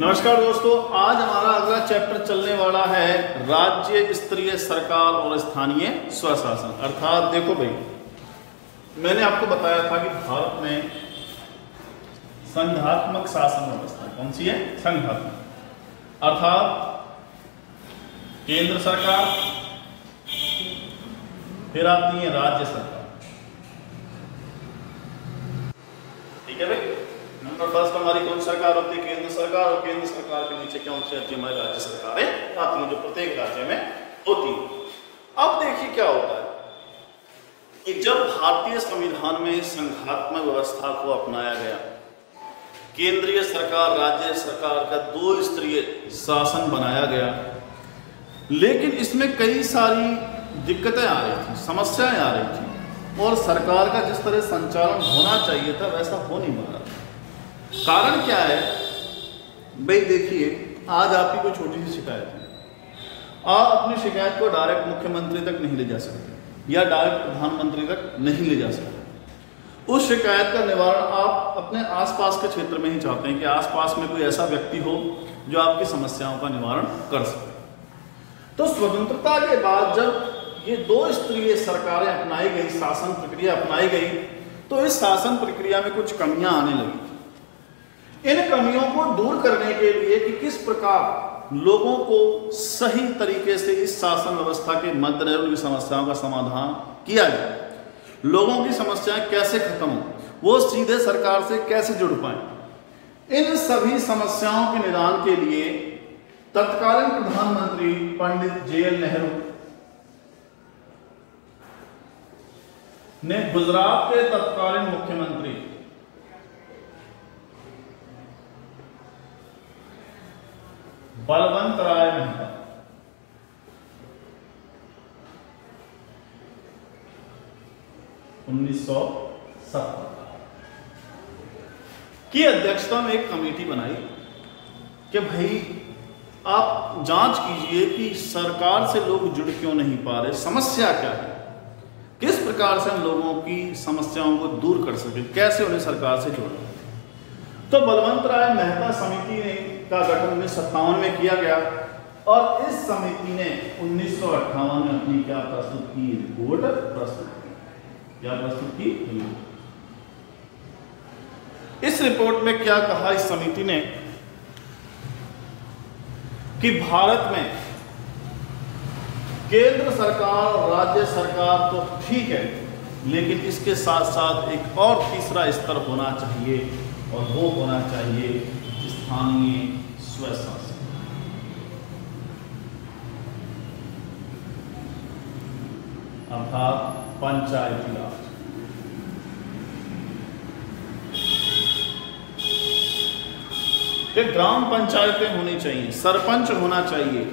नमस्कार दोस्तों, आज हमारा अगला चैप्टर चलने वाला है राज्य स्तरीय सरकार और स्थानीय स्वशासन। अर्थात देखो भाई, मैंने आपको बताया था कि भारत में संघात्मक शासन व्यवस्था कौन सी है? संघात्मक, अर्थात केंद्र सरकार, फिर आती है राज्य सरकार। ठीक है भाई, नंबर फर्स्ट हमारी कौन सरकार होती है? केंद्र सरकार। और केंद्र सरकार के नीचे क्या होती है? हमारी राज्य सरकारें आती हैं, जो प्रत्येक राज्य में होती है। अब देखिए क्या होता है कि जब भारतीय संविधान में संघात्मक व्यवस्था को अपनाया गया, केंद्रीय सरकार राज्य सरकार का दो स्तरीय शासन बनाया गया, लेकिन इसमें कई सारी दिक्कतें आ रही थी, समस्याएं आ रही थी, और सरकार का जिस तरह संचालन होना चाहिए था वैसा हो नहीं पा रहा। कारण क्या है भाई? देखिए, आज आपकी कोई छोटी सी शिकायत है, आप अपनी शिकायत को डायरेक्ट मुख्यमंत्री तक नहीं ले जा सकते या डायरेक्ट प्रधानमंत्री तक नहीं ले जा सकते। उस शिकायत का निवारण आप अपने आसपास के क्षेत्र में ही चाहते हैं कि आसपास में कोई ऐसा व्यक्ति हो जो आपकी समस्याओं का निवारण कर सके। तो स्वतंत्रता के बाद जब ये दो स्तरीय सरकारें अपनाई गई, शासन प्रक्रिया अपनाई गई, तो इस शासन प्रक्रिया में कुछ कमियां आने लगी। इन कमियों को दूर करने के लिए कि किस प्रकार लोगों को सही तरीके से इस शासन व्यवस्था के मद्देनजर उनकी समस्याओं का समाधान किया जाए, लोगों की समस्याएं कैसे खत्म हो, वो सीधे सरकार से कैसे जुड़ पाए, इन सभी समस्याओं के निदान के लिए तत्कालीन प्रधानमंत्री पंडित जवाहरलाल नेहरू ने गुजरात के तत्कालीन मुख्यमंत्री बलवंत राय मेहता की अध्यक्षता में एक कमेटी बनाई कि भाई आप जांच कीजिए कि सरकार से लोग जुड़ क्यों नहीं पा रहे, समस्या क्या है, किस प्रकार से हम लोगों की समस्याओं को दूर कर सके, कैसे उन्हें सरकार से जोड़ें। तो बलवंत राय मेहता समिति का गठन 1957 में किया गया, और इस समिति ने 1958 में अपनी क्या प्रस्तुत की? रिपोर्ट प्रस्तुत की। क्या प्रस्तुत की? इस रिपोर्ट में क्या कहा इस समिति ने कि भारत में केंद्र सरकार और राज्य सरकार तो ठीक है, लेकिन इसके साथ साथ एक और तीसरा स्तर होना चाहिए, और वो होना चाहिए स्थानीय स्वशासन। अर्थात पंचायती राज। ग्राम पंचायतें होनी चाहिए, सरपंच होना चाहिए,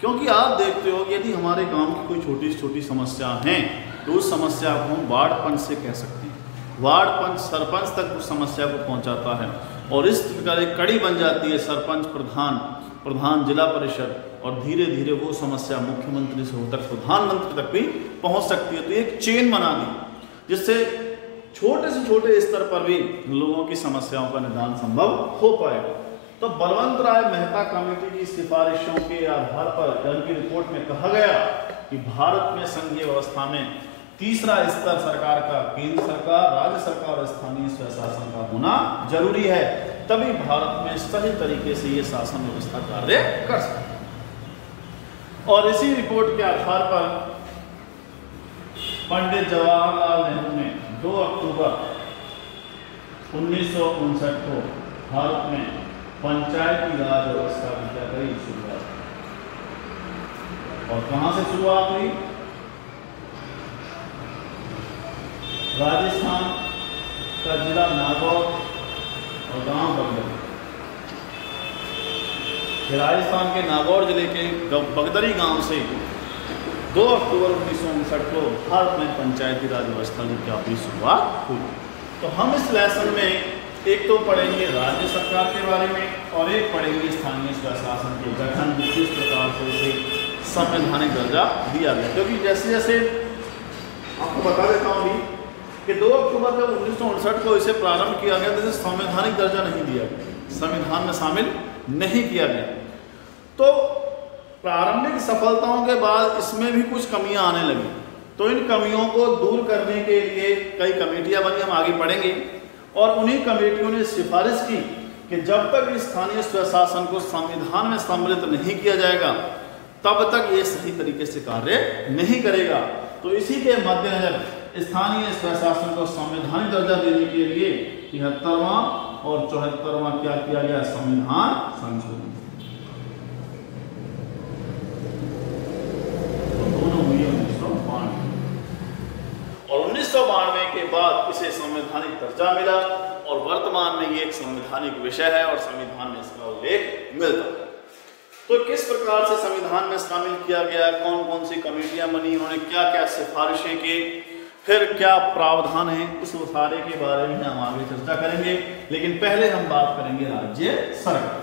क्योंकि आप देखते हो यदि हमारे गांव की कोई छोटी से छोटी समस्या है तो उस समस्या को हम वार्ड पंच से कह सकते हैं, वार्ड पंच सरपंच तक उस समस्या को पहुंचाता है, और इस प्रकार एक कड़ी बन जाती है सरपंच प्रधान जिला परिषद, और धीरे धीरे वो समस्या मुख्यमंत्री से होकर प्रधानमंत्री तक भी पहुंच सकती है। तो एक चेन बना दी जिससे छोटे से छोटे स्तर पर भी लोगों की समस्याओं का निदान संभव हो पाएगा। तो बलवंत राय मेहता कमेटी की सिफारिशों के आधार पर उनकी रिपोर्ट में कहा गया कि भारत में संघीय व्यवस्था में तीसरा स्तर सरकार का, केंद्र सरकार, राज्य सरकार और स्थानीय स्वशासन का होना जरूरी है, तभी भारत में सही तरीके से ये शासन व्यवस्था कार्य कर सकती है। और इसी रिपोर्ट के आधार पर पंडित जवाहरलाल नेहरू ने 2 अक्टूबर 1959 को भारत में पंचायती राज व्यवस्था की क्या करी? शुरुआत। और कहां से शुरुआत हुई? राजस्थान का जिला नागौर और गांव बगदरी। राजस्थान के नागौर जिले के बगदरी गांव से 2 अक्टूबर 1959 को भारत में पंचायती राज व्यवस्था की क्या हुई? शुरुआत हुई। तो हम इस लेसन में एक तो पढ़ेंगे राज्य सरकार के बारे में, और एक पढ़ेंगे स्थानीय स्वशासन के गठन, किस प्रकार से उसे संवैधानिक दर्जा दिया गया। क्योंकि जैसे जैसे आपको बता देता हूँ अभी कि 2 अक्टूबर जब 1959 को इसे प्रारंभ किया गया तो इसे संवैधानिक दर्जा नहीं दिया गया, संविधान में शामिल नहीं किया गया। तो प्रारंभिक सफलताओं के बाद इसमें भी कुछ कमियां आने लगी, तो इन कमियों को दूर करने के लिए कई कमेटियां बनी, हम आगे पढ़ेंगे। और उन्हीं कमेटियों ने सिफारिश की कि जब तक स्थानीय स्वशासन को संविधान में सम्मिलित नहीं किया जाएगा तब तक ये सही तरीके से कार्य नहीं करेगा। तो इसी के मद्देनजर स्थानीय स्वशासन को संवैधानिक दर्जा देने के लिए 73वां और 74वां क्या किया गया, संविधान संशोधन। तो दोनों हुई 1992 और 1992 के बाद इसे संवैधानिक दर्जा मिला और वर्तमान में ये एक संवैधानिक विषय है और संविधान में इसका उल्लेख मिलता है। तो किस प्रकार से संविधान में शामिल किया गया, कौन कौन सी कमेटियां बनी, उन्होंने क्या क्या सिफारिशें की, फिर क्या प्रावधान है, उस सारे के बारे में हम आगे चर्चा करेंगे। लेकिन पहले हम बात करेंगे राज्य सरकार।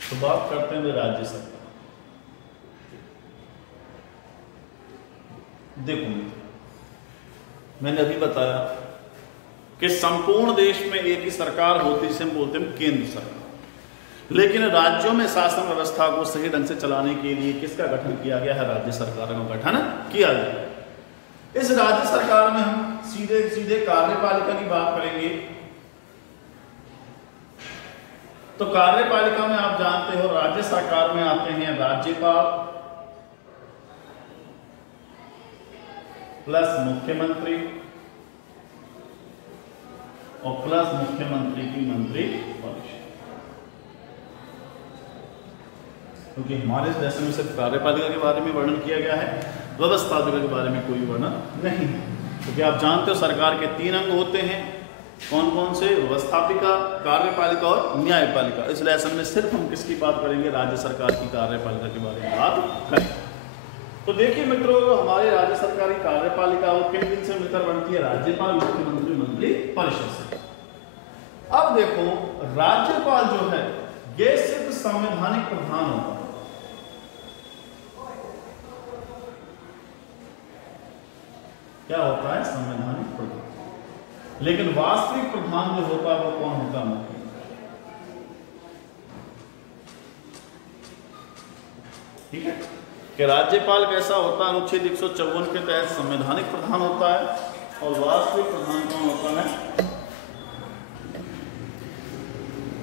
तो बात करते हैं राज्य सरकार। देखो मैंने अभी बताया कि संपूर्ण देश में एक ही सरकार होती है जिसे हम बोलते हैं केंद्र सरकार, लेकिन राज्यों में शासन व्यवस्था को सही ढंग से चलाने के लिए किसका गठन किया गया है, राज्य सरकार का गठन किया गया। इस राज्य सरकार में हम सीधे सीधे कार्यपालिका की बात करेंगे। तो कार्यपालिका में आप जानते हो राज्य सरकार में आते हैं राज्यपाल प्लस मुख्यमंत्री और प्लस मुख्यमंत्री की मंत्री परिषद। क्योंकि हमारे इस लेसन में सिर्फ कार्यपालिका के बारे में वर्णन किया गया है, व्यवस्थापिका के बारे में कोई वर्णन नहीं है। क्योंकि आप जानते हो सरकार के 3 अंग होते हैं, कौन कौन से, व्यवस्थापिका, कार्यपालिका और न्यायपालिका। इस लेसन में सिर्फ हम किसकी बात करेंगे, राज्य सरकार की कार्यपालिका के बारे में बात करेंगे। तो देखिए मित्रों, हमारे राज्य सरकार की कार्यपालिका वो किन किन से मिलकर बनती है, राज्यपाल, मुख्यमंत्री, मंत्री परिषद से। अब देखो राज्यपाल जो है ये सिर्फ संवैधानिक प्रधान होता है। क्या होता है, संवैधानिक प्रधान। लेकिन वास्तविक प्रधान जो होता है वो कौन होता है, ठीक है। कि राज्यपाल कैसा होता है, अनुच्छेद 154 के तहत संवैधानिक प्रधान होता है और वास्तविक प्रधान कौन होता है।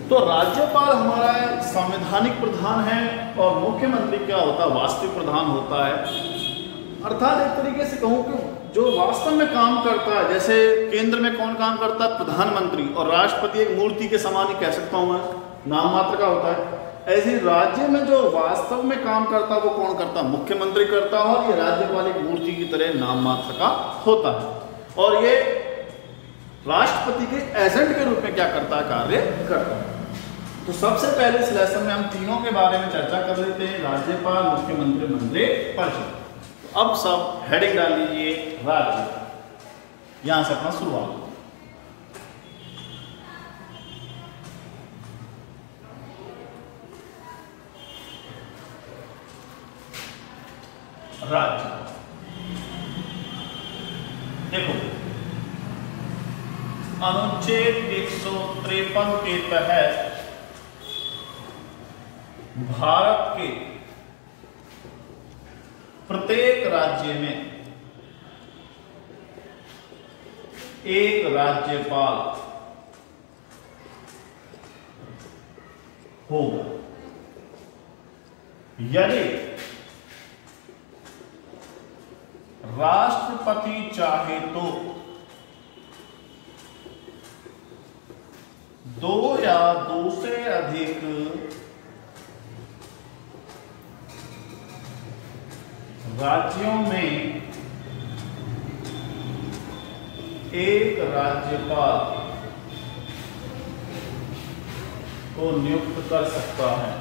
तो राज्यपाल हमारा संवैधानिक प्रधान है और मुख्यमंत्री क्या होता है, वास्तविक प्रधान होता है। अर्थात एक तरीके से कहूं कि जो वास्तव में काम करता है, जैसे केंद्र में कौन काम करता है, प्रधानमंत्री, और राष्ट्रपति एक मूर्ति के समान ही कह सकता हूं मैं, नाम मात्र का होता है। ऐसे राज्य में जो वास्तव में काम करता है वो कौन करता है, मुख्यमंत्री करता है। और ये राज्यपाल एक मूर्ति की तरह नाम मात्र का होता है और ये राष्ट्रपति के एजेंट के रूप में क्या करता है, कार्य करता है। तो सबसे पहले इस लेसन में हम तीनों के बारे में चर्चा कर लेते हैं, राज्यपाल, मुख्यमंत्री, मंत्री परिषद। अब सब हेडिंग डाल लीजिए राज्य, यहां से अपना शुरुआत। राज्य देखो अनुच्छेद 153 के तहत भारत के प्रत्येक राज्य में एक राज्यपाल होगा। यदि राष्ट्रपति चाहे तो 2 या 2 से अधिक राज्यों में एक राज्यपाल को नियुक्त कर सकता है।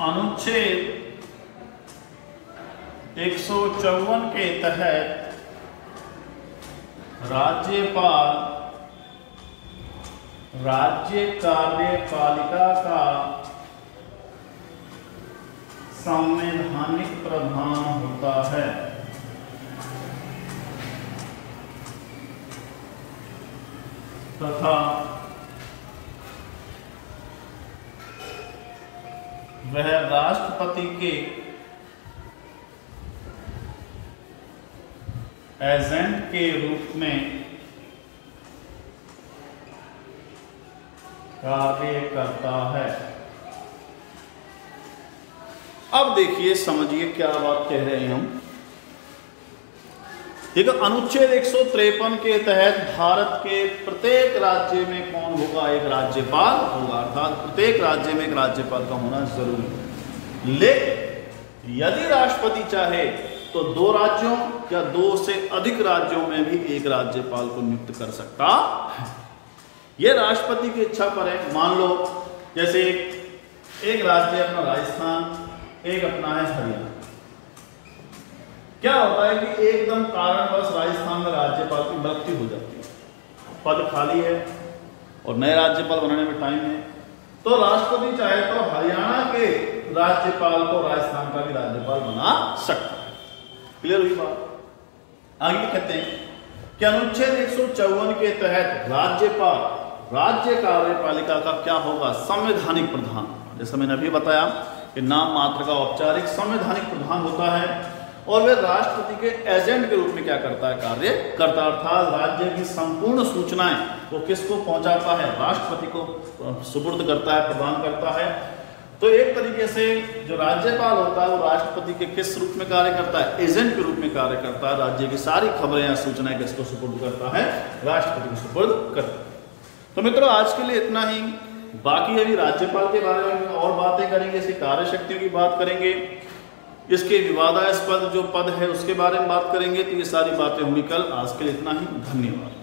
अनुच्छेद 154 के तहत राज्यपाल राज्य कार्यपालिका का संवैधानिक प्रधान होता है। तथा वह राष्ट्रपति के एजेंट के रूप में कार्य करता है। अब देखिए, समझिए क्या बात कह रहे हैं हम। देखो, अनुच्छेद 153 के तहत भारत के प्रत्येक राज्य में कौन होगा? एक राज्यपाल होगा, अर्थात प्रत्येक राज्य में एक राज्यपाल का होना जरूरी है। लेकिन यदि राष्ट्रपति चाहे तो 2 राज्यों या 2 से अधिक राज्यों में भी एक राज्यपाल को नियुक्त कर सकता है। यह राष्ट्रपति की इच्छा पर है। मान लो जैसे एक राज्य अपना राजस्थान, एक अपना है हरियाणा। क्या होता है कि एकदम कारणवश राजस्थान में राज्यपाल की मृत्यु हो जाती है, पद खाली है और नए राज्यपाल बनाने में टाइम है, तो राष्ट्रपति चाहे तो हरियाणा के राज्यपाल को राजस्थान का भी राज्यपाल बना सकता है। क्लियर हुई बात? आगे कहते हैं कि अनुच्छेद 154 के तहत राज्यपाल राज्य कार्यपालिका का क्या होगा? संवैधानिक प्रधान। जैसा मैंने अभी बताया कि नाम मात्र का औपचारिक संवैधानिक प्रधान होता है और वह राष्ट्रपति के एजेंट के रूप में क्या करता है? कार्य करता है। अर्थात राज्य की संपूर्ण सूचनाएं वो किसको पहुंचाता है? राष्ट्रपति को सुपुर्द करता है, प्रदान करता है। तो एक तरीके से जो राज्यपाल होता है वो राष्ट्रपति के किस रूप में कार्य करता है? एजेंट के रूप में कार्य करता है। राज्य की सारी खबरें या सूचनाएं किसको सुपुर्द करता है? राष्ट्रपति को सुपुर्द करता है। तो मित्रों, आज के लिए इतना ही। बाकी अभी राज्यपाल के बारे में और बातें करेंगे, इसकी कार्यशक्तियों की बात करेंगे, इसके विवादास्पद जो पद है उसके बारे में बात करेंगे। तो ये सारी बातें होंगी कल। आज के लिए इतना ही। धन्यवाद।